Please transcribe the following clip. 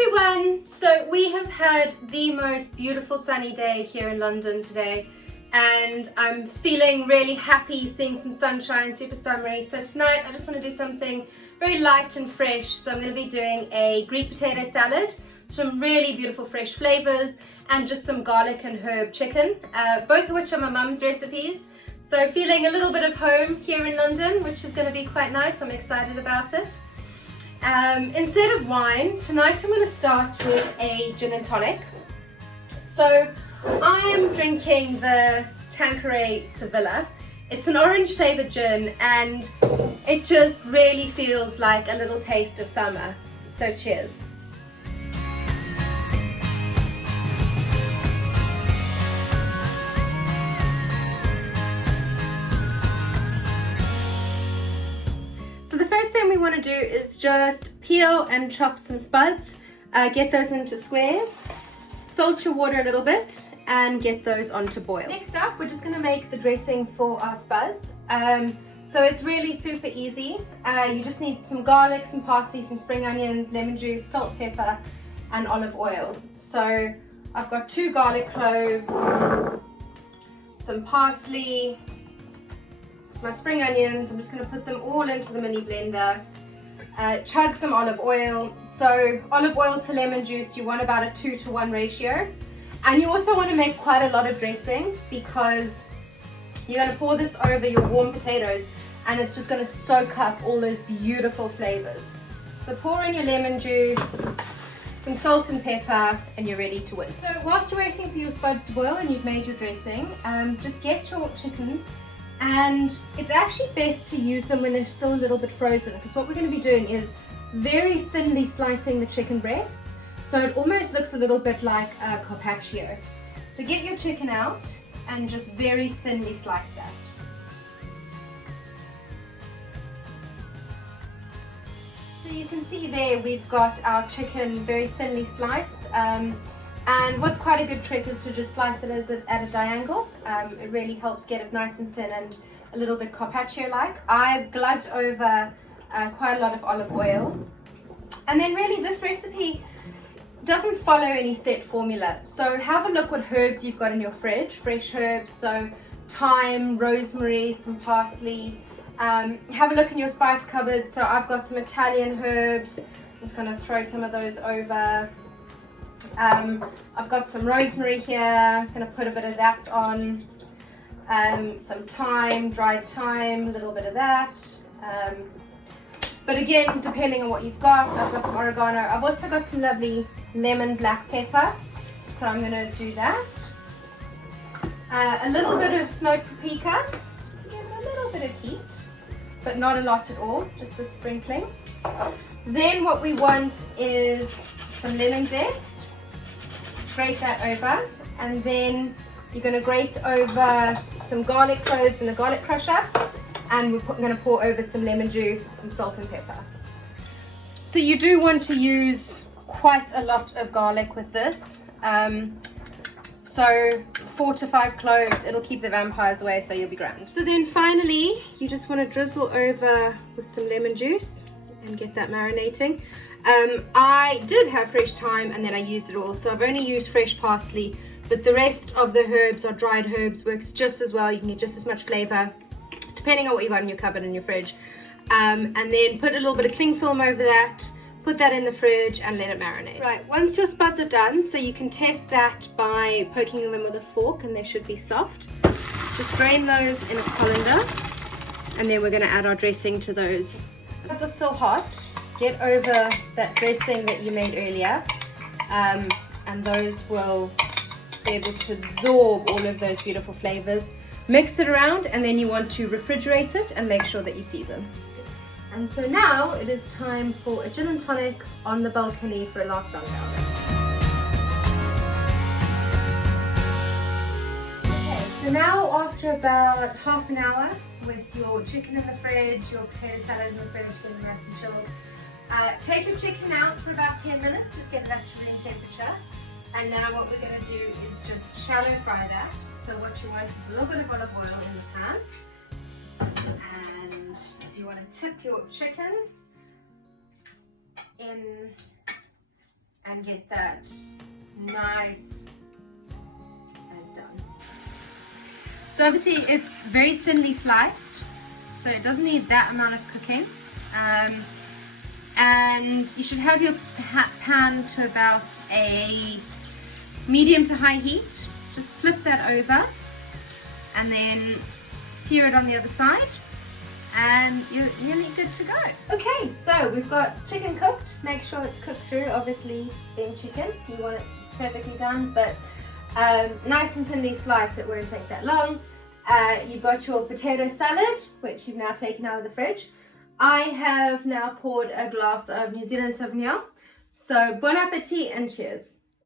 everyone! So we have had the most beautiful sunny day here in London today, and I'm feeling really happy seeing some sunshine, super summery. So tonight I just want to do something very light and fresh. So I'm going to be doing a Greek potato salad, some really beautiful fresh flavors, and just some garlic and herb chicken, both of which are my mum's recipes. So feeling a little bit of home here in London, which is going to be quite nice. I'm excited about it. Instead of wine, tonight I'm going to start with a gin and tonic. So I am drinking the Tanqueray Sevilla. It's an orange flavoured gin and it just really feels like a little taste of summer. So cheers. So the first thing we want to do is just peel and chop some spuds, get those into squares, salt your water a little bit and get those on to boil. Next up, we're just going to make the dressing for our spuds. So it's really super easy. You just need some garlic, some parsley, some spring onions, lemon juice, salt, pepper and olive oil. So I've got 2 garlic cloves, some parsley, my spring onions. I'm just going to put them all into the mini blender. Chug some olive oil. So olive oil to lemon juice, you want about a 2-to-1 ratio. And you also want to make quite a lot of dressing because you're going to pour this over your warm potatoes and it's just going to soak up all those beautiful flavors. So pour in your lemon juice, some salt and pepper, and you're ready to whisk. So whilst you're waiting for your spuds to boil and you've made your dressing, just get your chickens. And it's actually best to use them when they're still a little bit frozen, because what we're going to be doing is very thinly slicing the chicken breasts, so it almost looks a little bit like a carpaccio. So get your chicken out and just very thinly slice that. So you can see there we've got our chicken very thinly sliced. And what's quite a good trick is to just slice it at a diagonal. It really helps get it nice and thin and a little bit carpaccio-like. I've glugged over quite a lot of olive oil. And then really this recipe doesn't follow any set formula. So have a look what herbs you've got in your fridge, fresh herbs, so thyme, rosemary, some parsley. Have a look in your spice cupboard. So I've got some Italian herbs. I'm just going to throw some of those over. I've got some rosemary here, I'm going to put a bit of that on, some thyme, dried thyme, a little bit of that, but again depending on what you've got. I've got some oregano, I've also got some lovely lemon black pepper, so I'm going to do that, a little bit of smoked paprika, just to give it a little bit of heat, but not a lot at all, just a sprinkling. Then what we want is some lemon zest. Grate that over, and then you're going to grate over some garlic cloves in a garlic crusher, and we're going to pour over some lemon juice, some salt and pepper. So you do want to use quite a lot of garlic with this, so 4 to 5 cloves, it'll keep the vampires away, so you'll be grand. So then finally you just want to drizzle over with some lemon juice and get that marinating. I did have fresh thyme and then I used it all, so I've only used fresh parsley, but the rest of the herbs are dried herbs, works just as well. You can get just as much flavour depending on what you got in your cupboard and your fridge, and then put a little bit of cling film over that, put that in the fridge and let it marinate. Right, once your spuds are done, so you can test that by poking them with a fork and they should be soft, just drain those in a colander and then we're going to add our dressing to those. Spuds are still hot. Get over that dressing that you made earlier, and those will be able to absorb all of those beautiful flavors. Mix it around and then you want to refrigerate it and make sure that you season. And so now it is time for a gin and tonic on the balcony for a last sundowner. Okay, so now after about half an hour with your chicken in the fridge, your potato salad in the fridge, getting nice and chilled, take your chicken out for about 10 minutes, just get it up to room temperature. And now what we're going to do is just shallow fry that. So what you want is a little bit of olive oil in the pan. And you want to tip your chicken in and get that nice and done. So obviously it's very thinly sliced, so it doesn't need that amount of cooking. And you should have your pan to about a medium to high heat. Just flip that over and then sear it on the other side, and you're nearly good to go. Okay, so we've got chicken cooked. Make sure it's cooked through. Obviously, being chicken, you want it perfectly done, but nice and thinly sliced. It won't take that long. You've got your potato salad, which you've now taken out of the fridge. I have now poured a glass of New Zealand Sauvignon. So bon appetit and cheers.